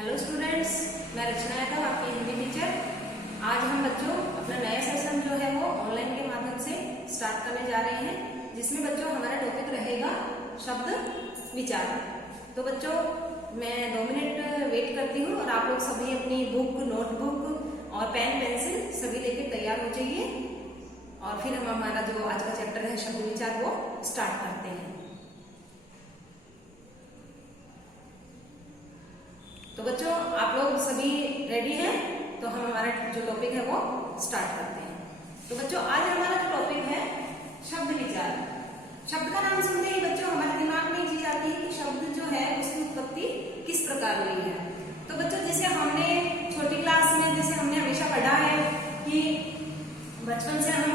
Hello students, मैं रचना यादव आपकी Hindi teacher. आज हम बच्चों अपना नया सेशन जो है वो ऑनलाइन के माध्यम से स्टार्ट करने जा रहे हैं, जिसमें बच्चों हमारा टॉपिक रहेगा शब्द विचार। तो बच्चों मैं 2 मिनट वेट करती हूँ और आप लोग सभी अपनी बुक, नोटबुक और पेन पेंसिल सभी लेकर तैयार हो जाइए और फिर हम हमारा जो आज का चैप्टर है शब्द विचार वो स्टार्ट करते हैं। तो बच्चों आप लोग सभी रेडी हैं, तो हम हमारा जो टॉपिक है वो स्टार्ट करते हैं। तो बच्चों आज हमारा जो टॉपिक है शब्द विचार। शब्द का नाम सुनते ही बच्चों हमारे दिमाग में ये चीज आती है कि शब्द जो है उसकी उत्पत्ति किस प्रकार हुई है। तो बच्चों जैसे हमने छोटी क्लास में जैसे हमने हमेशा पढ़ा है कि बचपन से हम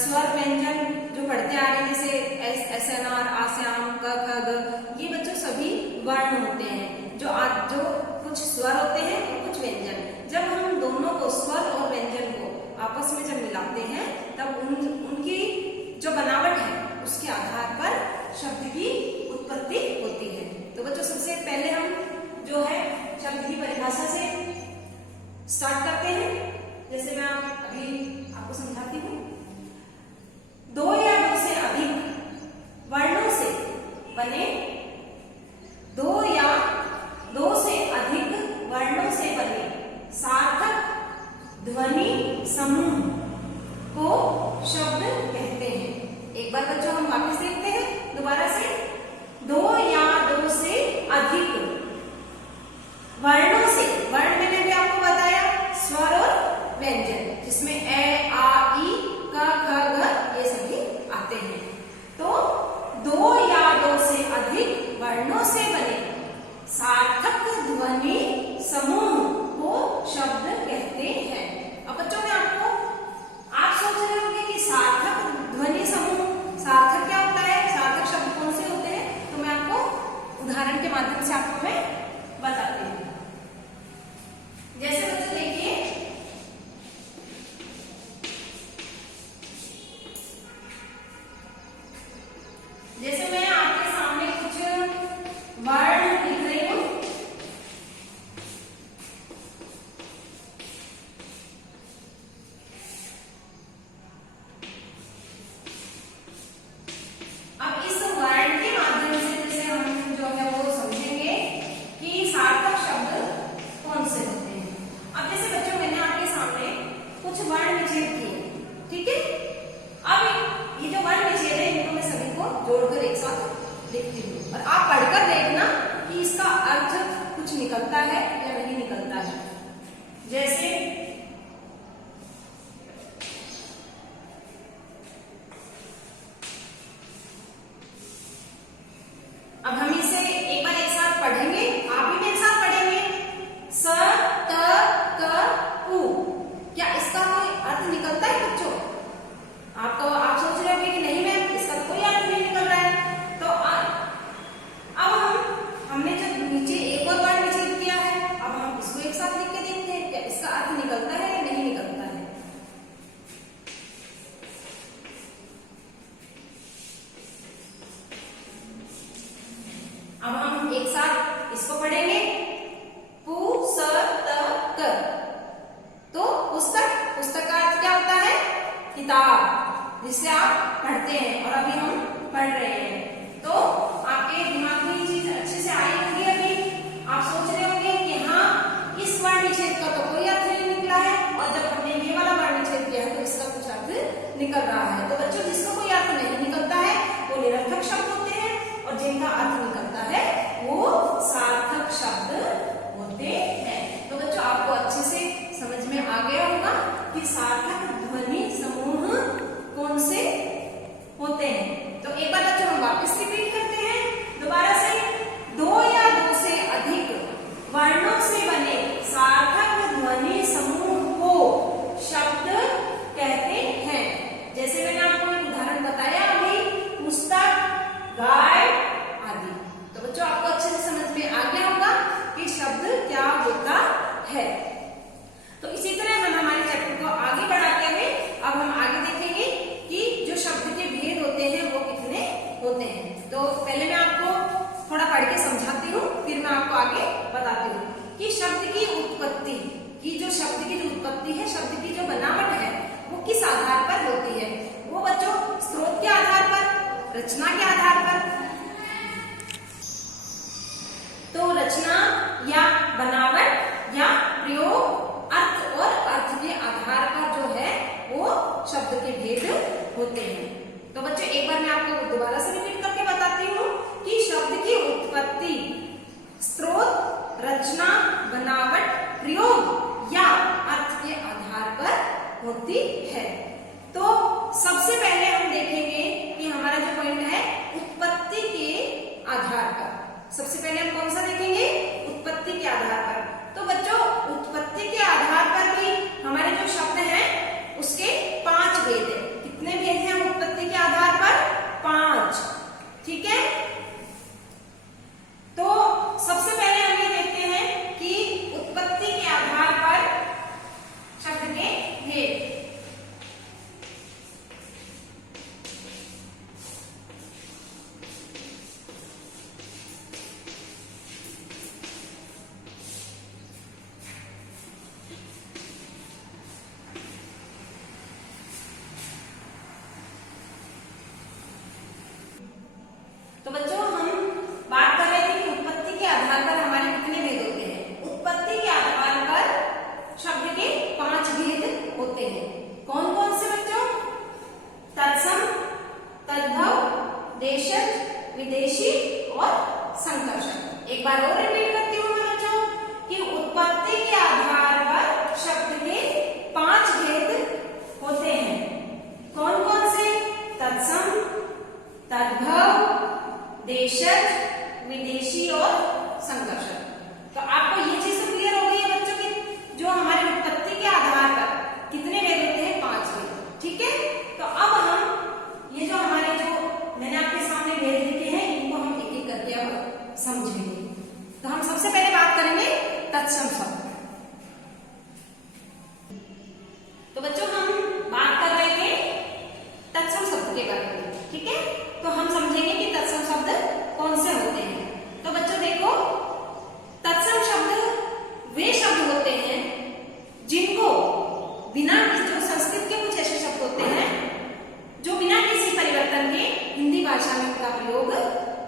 स्वर व्यंजन जो पढ़ते आ रहे हैं, जैसे एस एन आर, आस्याम, क ख ग, ये बच्चों सभी वर्ण होते हैं जो कुछ स्वर होते हैं और कुछ व्यंजन। जब हम दोनों को, स्वर और व्यंजन को आपस में जब मिलाते हैं तब उनकी जो बनावट है उसके आधार पर शब्द की उत्पत्ति होती है। तो बच्चों सबसे पहले हम जो है शब्द की परिभाषा से स्टार्ट करते हैं। जैसे मैं अभी आपको समझाती हूँ। 2 या 2 से अधिक वर्णों से बने 2 या 2 से अधिक वर्णों से बने सार्थक ध्वनि समूह को शब्द कहते हैं। एक बार बच्चों हम वापस देखते हैं दोबारा से। 2 या 2 से अधिक वर्णों से, वर्ण मैंने भी आपको बताया स्वर और व्यंजन, जिसमें ए, आ, ई, क, ख, ग ये सभी आते हैं। तो 2 या 2 से अधिक वर्णों से बने सार्थक ध्वनि समूह को शब्द कहते हैं। अब बच्चों में आप सोच रहे होंगे कि सार्थक ध्वनि समूह, सार्थक क्या होता है, सार्थक शब्द कौन से होते हैं? तो मैं आपको उदाहरण के माध्यम से आपको मैं बताती हूँ। जैसे बच्चों देखिए, जैसे मैं आपके सामने कुछ वर्ण लिख रही हूँ। अब इस वर्ण के माध्यम से जैसे हम जो है वो समझेंगे कि सार्थक शब्द कौन से होते हैं। अब जैसे बच्चों मैंने आपके सामने कुछ वर्ण विच्छेद किए, ठीक है। अब ये जो वर्ण विच्छेद है इनको मैं सभी को जोड़कर एक साथ लिखती हूँ और आप पढ़कर देखना कि इसका अर्थ कुछ निकलता है या नहीं निकलता है। जैसे अब हम इसे एक बार एक साथ पढ़ेंगे, आप भी मेरे साथ पढ़ेंगे। स, त, क, उ। क्या इसका कोई अर्थ निकलता है बच्चों? आप सोच रहे होंगे कि नहीं मैम इसका कोई अर्थ नहीं निकल रहा है। तो अब हमने जब नीचे एक और बार विच्छेद किया है, अब हम इसको एक साथ लिख के देखते हैं क्या इसका अर्थ निकलता है या नहीं निकलता है। अब हम एक साथ इसको पढ़ेंगे। पु, स, त, क। तो पुस्तक का अर्थ क्या होता है? किताब, जिससे आप पढ़ते हैं और अभी हम पढ़ रहे हैं। तो आपके दिमाग में ये चीज अच्छे से आई होगी। अभी आप सोच रहे होंगे कि हाँ इस वर्ण विच्छेद का तो कोई अर्थ नहीं निकला है और जब हमने ये वाला वर्ण विच्छेद किया है तो इसका कुछ अर्थ निकल रहा है। तो बच्चों जिसका कोई अर्थ नहीं निकलता है वो निरर्थक शब्द होते हैं और जिनका अर्थ निकलता है वो सार्थक शब्द होते हैं। तो बच्चों आपको अच्छे से समझ में आ गया होगा कि सार्थक ध्वनि समूह कौन से होते हैं। तो एक बार बच्चों हम वापस रिपीट करते हैं दोबारा से। 2 या 2 से अधिक वर्णों से बने सार्थक ध्वनि समूह को शब्द कहते हैं। जैसे मैंने आपको एक उदाहरण बताया अभी, पुस्तक, गाय आदि। की उत्पत्ति की जो शब्द की जो उत्पत्ति है, शब्द की जो बनावट है, वो किस आधार पर होती है? वो बच्चों स्रोत के आधार पर, रचना के आधार पर। तो रचना या बनावट या प्रयोग, अर्थ और अर्थ के आधार पर जो है वो शब्द के भेद होते हैं। तो बच्चों एक बार मैं आपको दोबारा से रिपीट करके बताती हूँ कि शब्द की उत्पत्ति स्रोत, रचना, बनावट, प्रयोग या अर्थ के आधार पर होती है। तो सबसे पहले हम देखेंगे कि हमारा जो पॉइंट है उत्पत्ति के आधार पर। सबसे पहले हम कौन सा देखेंगे? उत्पत्ति के आधार पर। तो बच्चों उत्पत्ति के आधार पर भी हमारे जो शब्द हैं उसके 5 भेद है। कितने भेद हैं उत्पत्ति के आधार पर? 5। ठीक है। तो सबसे पहले हम ये देखते हैं कि उत्पत्ति के आधार पर शब्द के भेद। तो बच्चों हम बात कर रहे थे कि उत्पत्ति के आधार पर हमारे कितने भेद होते हैं। उत्पत्ति के आधार पर शब्द के 5 भेद होते हैं। कौन कौन से बच्चों? तत्सम, तद्भव, देशज, विदेशी और संकर शब्द। एक बार और रिपीट करती हूँ मैं बच्चों कि उत्पत्ति के आधार पर शब्द के 5 भेद होते हैं। कौन कौन से? तत्सम, तद्भव, देशज, विदेशी और संकर शब्द। तो आपको ये चीज तो क्लियर हो गई है बच्चों की जो हमारी उत्पत्ति के आधार पर कितने भेद होते हैं? 5 भेद। ठीक है। तो अब हम ये जो हमारे जो मैंने आपके सामने भेद लिखे हैं इनको हम एक एक करके अब समझेंगे। तो हम सबसे पहले बात करेंगे तत्सम शब्द। तो बच्चों हम बात कर रहे थे तत्सम शब्द के बारे में। ठीक है। तो हम समझेंगे कि तत्सम शब्द कौन से होते हैं। तो बच्चों देखो, तत्सम शब्द वे शब्द होते हैं जिनको बिना, जो संस्कृत के कुछ ऐसे शब्द होते हैं जो बिना किसी परिवर्तन के हिंदी भाषा में उनका प्रयोग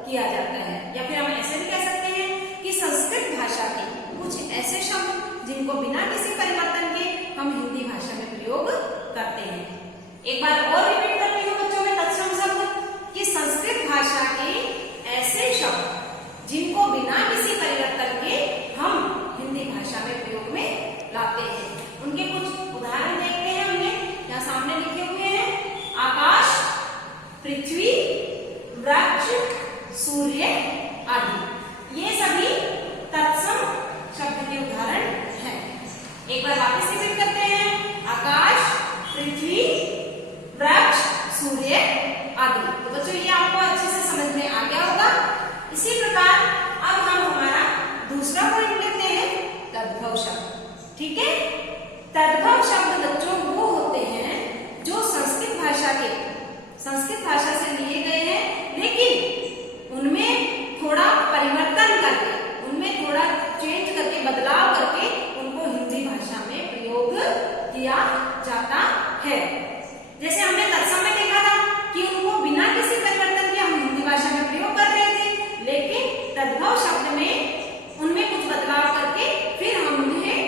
किया जाता है। या फिर हम ऐसे भी कह सकते हैं कि संस्कृत भाषा के कुछ ऐसे शब्द जिनको बिना किसी परिवर्तन के हम हिंदी भाषा में प्रयोग करते हैं। एक बार और रिपीट करती हूँ बच्चों में तत्सम शब्द कि संस्कृत भाषा के ऐसे शब्द जिनको बिना किसी परिवर्तन के हम हिंदी भाषा में प्रयोग में लाते हैं। उनके कुछ उदाहरण देखते हैं। हमने यहाँ सामने लिखे हुए हैं आकाश, पृथ्वी, वृक्ष, सूर्य आदि। ये सभी तत्सम शब्द के उदाहरण हैं। एक बार वापस रिपीट करते हैं आकाश, पृथ्वी, वृक्ष, सूर्य आदि। तो बच्चों ये आपको अच्छे से समझ में आ गया होगा। इसी प्रकार अब हम हमारा दूसरा पॉइंट लेते हैं तद्भव शब्द। ठीक है। तद्भव शब्द बच्चों वो होते हैं जो संस्कृत भाषा से लिए गए हैं लेकिन उनमें थोड़ा परिवर्तन करके, उनमें थोड़ा चेंज करके, बदलाव करके उनको हिंदी भाषा में प्रयोग किया जाता है। जैसे हमने तत्सम में देखा था कि उनको बिना किसी परिवर्तन के हम हिंदी भाषा में प्रयोग कर रहे थे, लेकिन तद्भव शब्द में उनमें कुछ बदलाव करके फिर हम उन्हें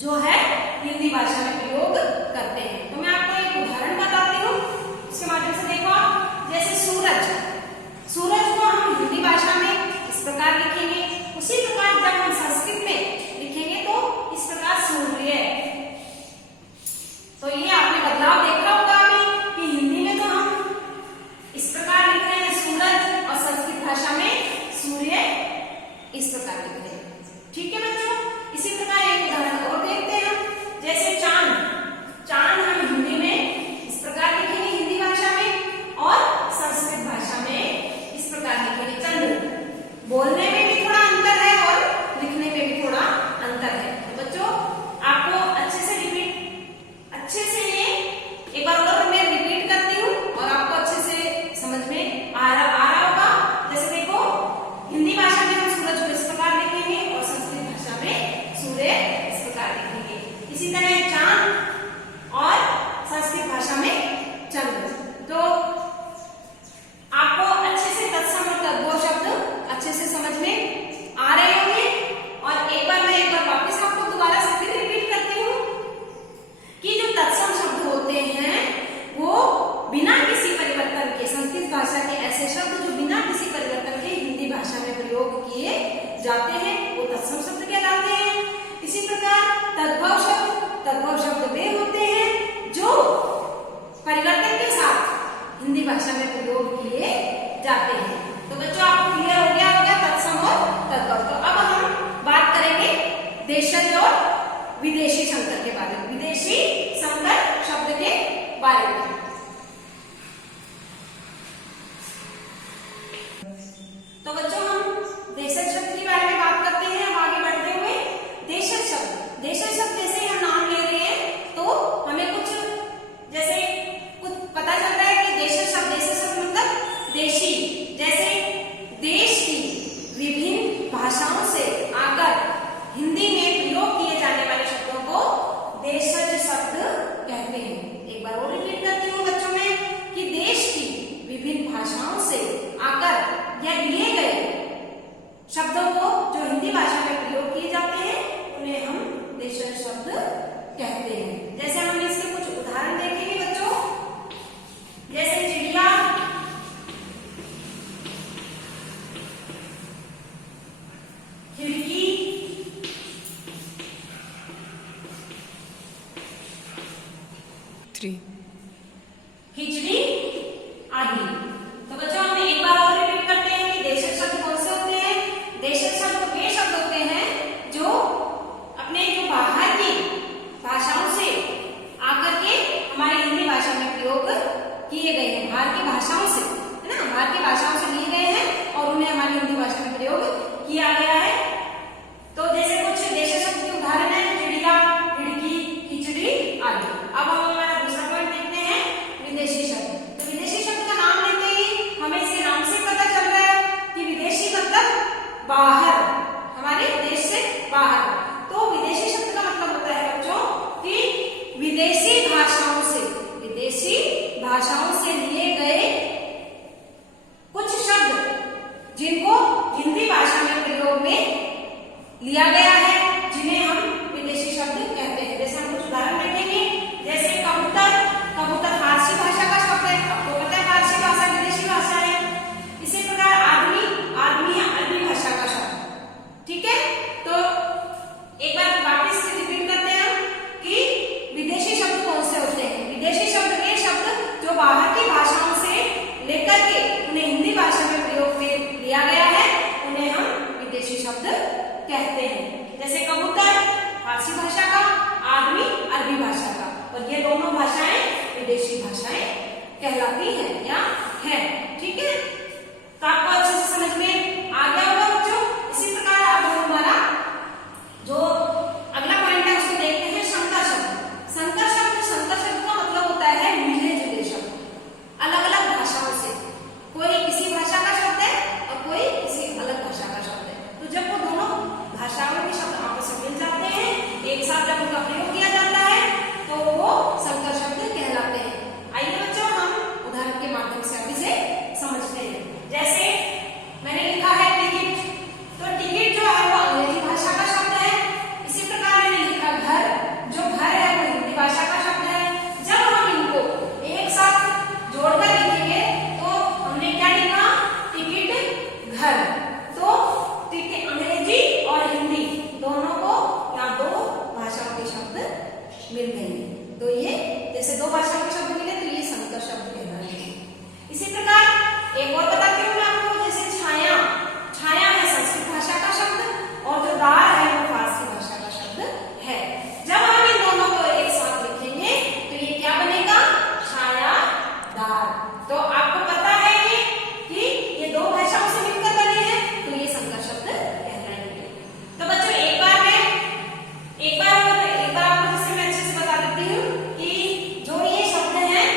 जो है हिंदी भाषा में प्रयोग करते हैं। तो मैं आपको एक उदाहरण बताती हूँ, इसके माध्यम से देखो आप। जैसे सूरज, सूरज को हम हिंदी भाषा में इस प्रकार लिखेंगे, उसी प्रकार जब हम संस्कृत में लिखेंगे तो इस प्रकार सूर्य। तो ये आपने बदलाव देखा होगा अभी कि हिंदी में तो हम इस प्रकार लिख रहे हैं सूरज और संस्कृत भाषा में सूर्य इस प्रकार लिख रहे हैं। ठीक है बच्चों। इसी प्रकार एक उदाहरण और देखते हैं हम। जैसे चांद, चांद हम हिंदी में इस प्रकार लिखेंगे हिंदी भाषा में और संस्कृत भाषा में इस प्रकार लिखेंगे चंद्र। बोलने में भी थोड़ा अंतर है और लिखने में भी थोड़ा अंतर है। तो बच्चों आपको अच्छे से ये एक बार और मैं रिपीट करती हूँ और आपको अच्छे से समझ में आ रहा होगा। जैसे देखो, हिंदी भाषा में हम सूरज को इस प्रकार लिखेंगे और संस्कृत भाषा जाते हैं वो तत्सम शब्द कहलाते हैं। इसी प्रकार तद्भव शब्द वे होते हैं जो परिवर्तन के साथ हिंदी भाषा में प्रयोग किए जाते हैं। तो बच्चों आपको क्लियर हो गया तत्सम और तद्भव। तो अब हम बात करेंगे देशज और विदेशी संकर के बारे में, विदेशी संकर शब्द के बारे में। तो बच्चों हम देशज शब्द के बारे में बात करते हैं। हम आगे बढ़ते हुए देशज शब्द जैसे ही हम नाम ले रहे हैं तो हमें कुछ पता चल रहा है कि देशज शब्द मतलब देशी, जैसे देश की विभिन्न भाषाओं से आकर हिंदी में प्रयोग किए जाने वाले शब्दों को देशज शब्द कहते हैं। एक बार और रिपीट करती हूँ बच्चों में कि देश की विभिन्न भाषाओं से आकर या लिए गए शब्दों को जो हिंदी भाषा में प्रयोग किए जाते हैं उन्हें हम देशज शब्द कहते हैं। जैसे हम इसके कुछ उदाहरण देखेंगे बच्चों, जैसे चिड़िया, खिड़की, खिचड़ी आदि। तो बच्चों हम एक बार और रिपीट करते हैं कि देशज शब्द कौन से होते हैं। देशज शब्द वे शब्द होते हैं जो अपने जो बाहर की भाषाओं से आकर के हमारी हिंदी भाषा में प्रयोग किए गए हैं। बाहर की भाषाओं से, है ना, बाहर की भाषाओं से लिए गए हैं और उन्हें हमारी हिंदी भाषा में प्रयोग किया गया है। तो जैसे कुछ देशज शब्द के उदाहरण है चिड़िया, खिड़की, खिचड़ी आदि। अब हम हमारा दूसरा पॉइंट देखते हैं विदेशी शब्द। तो विदेशी शब्द का नाम लेते ही हमें इसके नाम से पता चल रहा है कि विदेशी मतलब बाहर, हमारे देश से बाहर। तो विदेशी शब्द का मतलब होता है बच्चों कि विदेशी भाषाओं से लिए गए कुछ शब्द जिनको हिंदी भाषा में प्रयोग में लिया गया है, जिन्हें हम विदेशी शब्द कहते हैं। जैसे हम कुछ उदाहरण देखेंगे, जैसे कबूतर फारसी भाषा का शब्द है, आपको पता है फारसी भाषा विदेशी भाषा है। इसी प्रकार आदमी अरबी भाषा का शब्द। ठीक है, तो एक बार वापस से रिपीट करते हैं कि विदेशी शब्द कौन से होते हैं। विदेशी शब्द वे शब्द जो बाहर की भाषाओं से लेकर के उन्हें हिंदी भाषा में प्रयोग में लिया गया है, उन्हें हम विदेशी शब्द कहते हैं। जैसे कबूतर फारसी भाषा का, आदमी अरबी भाषा का, और ये दोनों भाषाएं विदेशी भाषाएं कहलाती हैं या है। ठीक है, तो आपको अच्छे से समझ में आ गया होगा बच्चों। इसी प्रकार अब हमारा जो अगला पॉइंट है उसको देखते हैं संकर शब्द। संकर शब्द का मतलब होता है मिले जुले शब्द, अलग अलग भाषाओं से। कोई किसी भाषा का शब्द है और कोई किसी अलग भाषा का शब्द है। तो जब वो दोनों भाषाओं के शब्द आपस में मिल जाते हैं, एक साथ जब उनका प्रयोग किया जाता है तो वो संकर शब्द कहलाते हैं। आइए बच्चों हम उदाहरण के माध्यम से अभी से समझते हैं। जैसे मैंने लिखा है टिकट, तो टिकट जो है वो अंग्रेजी भाषा का शब्द है। इसी प्रकार मैंने लिखा घर, जो घर है वो हिंदी भाषा का शब्द है। जब हम इनको एक साथ जोड़कर लिखेंगे तो हमने क्या लिखा, टिकट घर। तो टिकट अंग्रेजी और हिंदी दोनों को यहाँ दो भाषाओं के शब्द मिल गए हैं। तो ये जैसे दो भाषाओं के शब्द मिले तो ये संकर शब्द कहलाते हैं। इसी प्रकार एक और बताती हूँ मैं आपको, जैसे छाया है संस्कृत भाषा का शब्द और जो दार है वो फारसी भाषा का शब्द है। जब हम इन दोनों को एक साथ लिखेंगे तो ये क्या बनेगा, छायादार। तो आपको पता है ये कि ये दो भाषाओं से मिलकर बने हैं, तो ये संकर शब्द कहलाएंगे। तो बच्चों एक बार आपको जैसे मैं अच्छे से बता देती हूँ कि जो ये शब्द हैं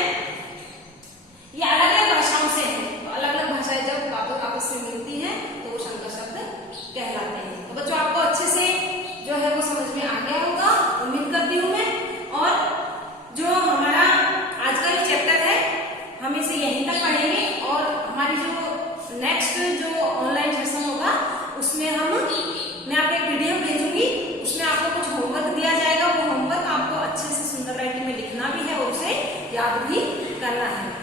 ये अलग अलग भाषाओं से हैं। तो अलग अलग भाषाएं जब आपस में मिलती हैं तो वो संकर शब्द कहलाते हैं। तो बच्चों आपको अच्छे से जो है वो समझ में आ गया होगा, उम्मीद करती हूँ मैं। और जो हमारा आज का ये चैप्टर है हम इसे यहीं तक पढ़ेंगे, और हमारी जो नेक्स्ट जो ऑनलाइन सेशन होगा उसमें मैं आपको एक वीडियो भेजूंगी, उसमें आपको कुछ होमवर्क दिया जाएगा। वो होमवर्क आपको अच्छे से सुंदर राइटिंग में लिखना भी है और उसे याद भी करना है।